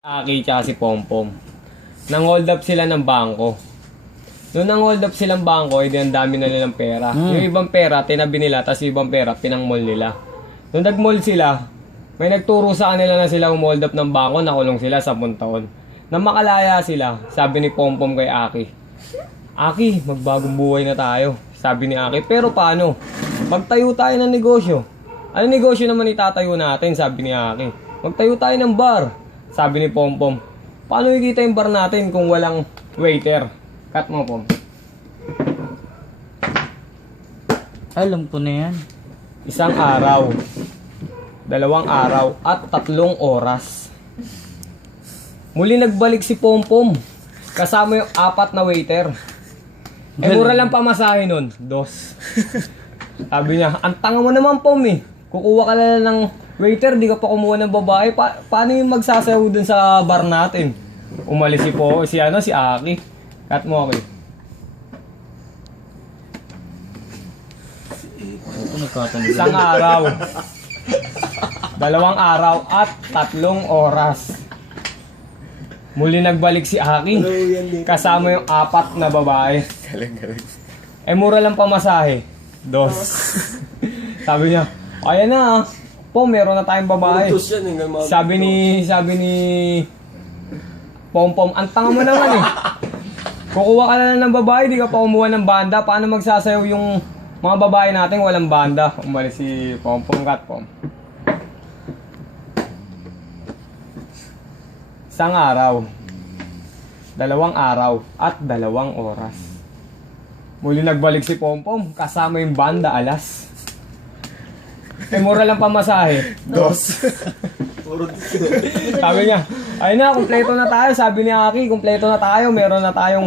Aki tsaka si Pompom. Nang-hold up sila ng bangko. Noong nang-hold up silang bangko, edi ang dami na nilang pera. Yung ibang pera, tinabi nila, tapos yung ibang pera, pinang-mall nila. Noong nag-mall sila, may nagturo sa kanila na sila hold up ng bangko, nakulong sila 10 taon. Nang makalaya sila, sabi ni Pompom kay Aki, Aki, magbagong buhay na tayo. Sabi ni Aki, pero paano? Magtayo tayo ng negosyo. Ano negosyo naman itatayo natin? Sabi ni Aki. Magtayo tayo ng bar. Sabi ni Pompom, paano ikita yung bar natin kung walang waiter? Cut mo, Pom. Alam ko na yan. 1 araw, 2 araw, at 3 oras. Muli nagbalik si Pompom. Kasama yung 4 na waiter. Mura lang pamasahe nun. 2. Sabi niya, ang tanga mo naman, Pom eh. Kukuha ka lang ng waiter, di ka pa kumuha ng babae. Paano yung magsasayaw dun sa bar natin? Umalis si Aki. Cut mo, Aki. Ito nagkatanong. 1 araw, 2 araw, at 3 oras. Muli nagbalik si Aki. Kasama yung 4 na babae. Galing. Mura lang pamasahe. 2. Sabi niya, ayan na, po, meron na tayong babae. Sabi ni Pompom, ang tanga mo naman eh. Kukuha ka na lang ng babae, di ka pa kumuha ng banda. Paano magsasayaw yung mga babae natin walang banda? Umalis si Pompom. Cut, Pom. 1 araw, 2 araw, at 2 oras. Muli nagbalik si Pompom, kasama yung banda, alas. Mura lang pamasahe. 2. Sabi niya, ayun na, kumpleto na tayo. Sabi ni Aki, kumpleto na tayo. Meron na tayong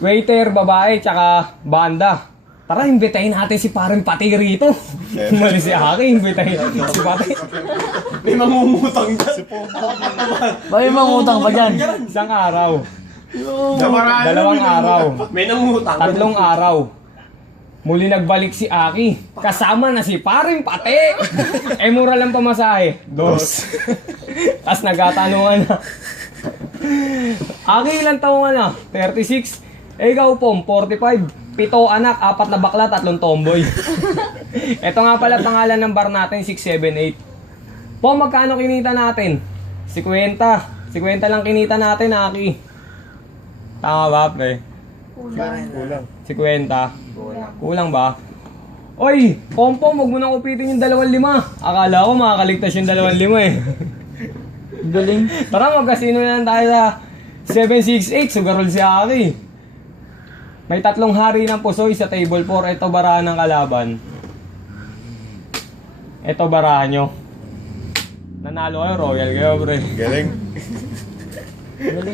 waiter, babae, tsaka banda. Tara, imbitahin natin si Paring Pati rito. Umalis si Aki, imbitahin si Pati. May mangungutang dyan. Si Pompom. Bakit mangutang pa dyan? 1 araw, 2 Damaraan. araw, May nangungutang. 3 araw. Muli nagbalik si Aki. Kasama na si Paring Pati. Mura lang pamasahe. 2. Tapos nagkatanungan na. Aki, ilang taong ka na? 36. Ikaw, Pom, 45. 7 anak, 4 na bakla, 3 tomboy. Ito nga pala pangalan ng bar natin, 678. Pom, magkano kinita natin? 50. 50 lang kinita natin, Aki. Tama ba, pre? Kulang. 50. Kulang ba? Oy, Pompom, huwag mo nang upitin yung 2,500. Akala ko makakaligtas yung 2,500 eh. Galing. Tara, magkasino na lang tayo sa 768. Sugarol si Aki. May 3 hari ng pusoy sa table 4. Ito barahan ng kalaban. Ito barahan nyo. Nanalo kayo, royal kayo, pre. Galing.